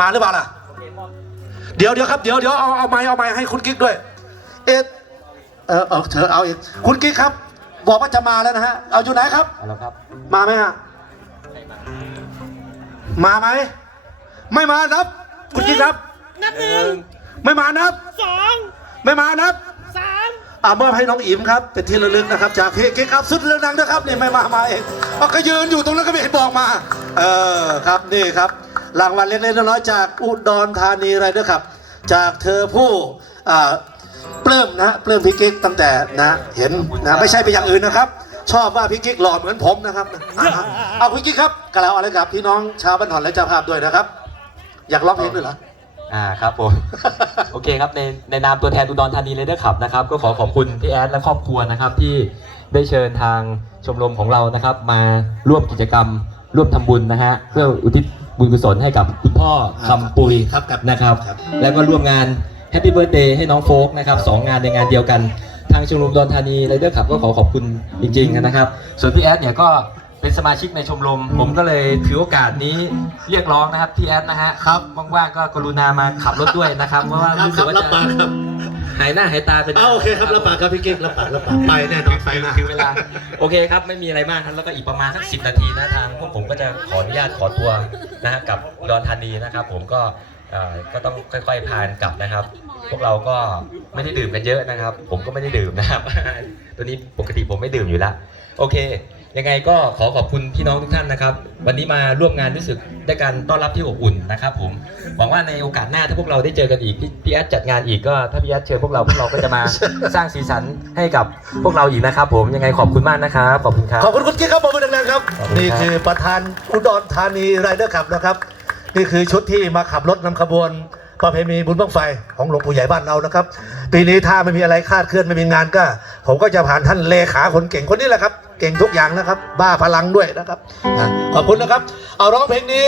มาหรือเปล่าล่ะ เดี๋ยวเดี๋ยวครับเดี๋ยวเดี๋ยวเอาเอาไม้เอาไม้ให้คุณกิ๊กด้วย เอ็ดเออเออเธอเอาอีกคุณกิ๊กครับ บอกว่าจะมาแล้วนะฮะ เอาอยู่ไหนครับเอาละครับ มาไหมฮะมาไหมไม่มานับ คุณกิ๊กนับ นับหนึ่งไม่มานับ สองไม่มานับสามอ่ามอบให้น้องอิ๋มครับ เป็นที่ระลึกนะครับ จากพี่กิ๊กครับสุดเรื่องดังนะครับนี่ไม่มามาเองเอาก็ยืนอยู่ตรงนั้นก็ไม่เห็นบอกมา เออครับนี่ครับ รางวัลเล็กๆน้อยๆจากอุดรธานีอะไรด้วยครับ จากเธอผู้อ่าปลื้มนะปลื้มพี่กิ๊กตั้งแต่นะเห็นนะไม่ใช่ไปอย่างอื่นนะครับ ชอบว่าพี่กิ๊กหล่อเหมือนผมนะครับเอาพี่กิ๊กครับกล่าวอะไรกับพี่น้องชาวบ้านถอนและเจ้าภาพด้วยนะครับ อยากร้องเพลงด้วยเหรออ่าครับผมโอเคครับในในนามตัวแทนอุดรธานีเลยด้วยขับนะครับก็ขอขอบคุณพี่แอดและครอบครัวนะครับที่ได้เชิญทางชมรมของเรานะครับ มาร่วมกิจกรรม ร่วมทำบุญนะฮะเพื่ออุทิศบุญกุศลให้กับคุณพ่อคำปุยครับครับนะครับครับ แล้วก็ร่วมงานแฮปปี้เบิร์ a เดย์ให้น้องโฟกนะครับสองงานในงานเดียวกัน ทางชมรมอุดรธานีไรเดอร์ขับก็ขอขอบคุณจริง ๆ นะครับ ส่วนพี่แอดเนี่ยก็เป็นสมาชิกในชมรม ผมก็เลยถือโอกาสนี้เรียกร้องนะครับพี่แอดนะฮะครับว่างๆก็กรุณามาขับรถด้วยนะครับเพราะว่ารู้สึกว่ารับจะปากครับ หายหน้าหายตาเป็นเอาโอเคครับรับปากครับพี่กิ๊กรับปากรับปากไปแน่นอนไปนะคือเวลา โอเคครับ ไม่มีอะไรมากครับแล้วก็อีกประมาณสักสินาทีนะทางพวกผมก็จะขออนุญาตขอตัวนะฮะกับอุดรธานีนะครับ ผมก็เอ่อก็ต้องค่อยๆพานกลับนะครับ พวกเราก็ไม่ได้ดื่มกันเยอะนะครับ ผมก็ไม่ได้ดื่มนะครับ ตัวนี้ปกติผมไม่ดื่มอยู่แล้วโอเค ยังไงก็ขอขอบคุณพี่น้องทุกท่านนะครับ วันนี้มาร่วมงานรู้สึกได้การต้อนรับที่อบอุ่นนะครับผมหวังว่าในโอกาสหน้าถ้าพวกเราได้เจอกันอีกพี่พี่แอดจัดงานอีกก็ถ้าพี่แอดเชิญพวกเราพวกเราก็จะมาสร้างสีสันให้กับพวกเราอีกนะครับ ผมยังไงขอบคุณมากนะครับขอบคุณครับ ขอบคุณคุณกิ๊กครับผมดังๆครับ ขอบคุณครับ นี่คือประธานอุดรธานีไรเดอร์ขับนะครับ นี่คือชุดที่มาขับรถนำขบวน ประเพณีบุญบั้งไฟของหลวงปู่ใหญ่บ้านเรานะครับ ปีนี้ถ้าไม่มีอะไรคาดเคลื่อนไม่มีงานก็ ผมก็จะผ่านท่านเลขาคนเก่งคนนี้แหละครับ เก่งทุกอย่างนะครับ บ้าพลังด้วยนะครับขอบคุณนะครับ เอาร้องเพลงนี้